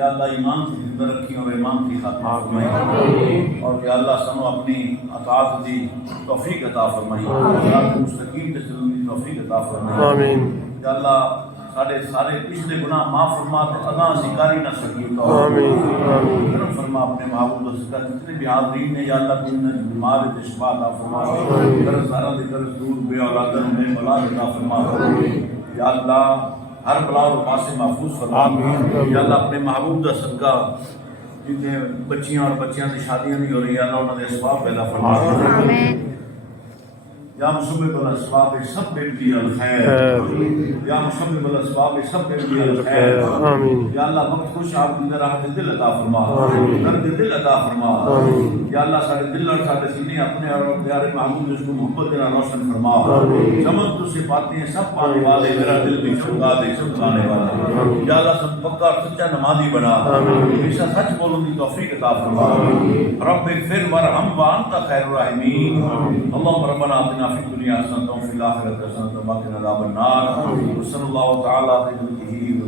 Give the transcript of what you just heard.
یا اللہ ایمان کی زندہ رکھی اور ایمان کی خاتمہ فرمائی، اور یا اللہ سنو اپنی اطاعت دی توفیق عطا فرمائی، صراط مستقیم تے چلنے دی توفیق عطا فرمائی آمین یا اللہ سارے سارے پچھلے گناہ معاف فرما تے اگاں اسی کاری نہ سکی تو آمین آمین کرم فرما اپنے محبوب رسول کا جتنے بھی حاضرین ہیں یا اللہ تو انہیں بیمار تے شفا عطا فرما، قرض داراں دے قرض دور، بے اولاداں نوں بے اولاد عطا فرما یا اللہ ہر بلا و وبا سے محفوظ فرما یا اللہ اپنے محبوب دا صدقہ جتنے بچیاں اور بچیاں دی شادیاں نہیں ہو رہی یا اللہ انہاں دے اسباب پیدا فرما آمین یا مسبب الاسباب سبب لی الخیر، یا مسبب الاسباب سبب لی الخیر، آمین یا اللہ وقت خوش آپ کی راحت دل عطا فرما، درد دل عطا فرما یا اللہ سارے دل اور سارے سینے اپنے اور پیارے محبوب جس کو محبت دینا روشن فرما، چمن تو سے پاتے ہیں سب پانے والے، میرا دل بھی چمکا دے چمکانے والا یا اللہ سب پکا اور سچا نمازی بنا، ہمیشہ سچ بولنے کی توفیق عطا فرما، رب اغفر وارحم وانت خیر الراحمین، اللهم ربنا آتنا في الدنيا حسنة وفي الآخرة حسنة وقنا عذاب النار، وصلى الله تعالى على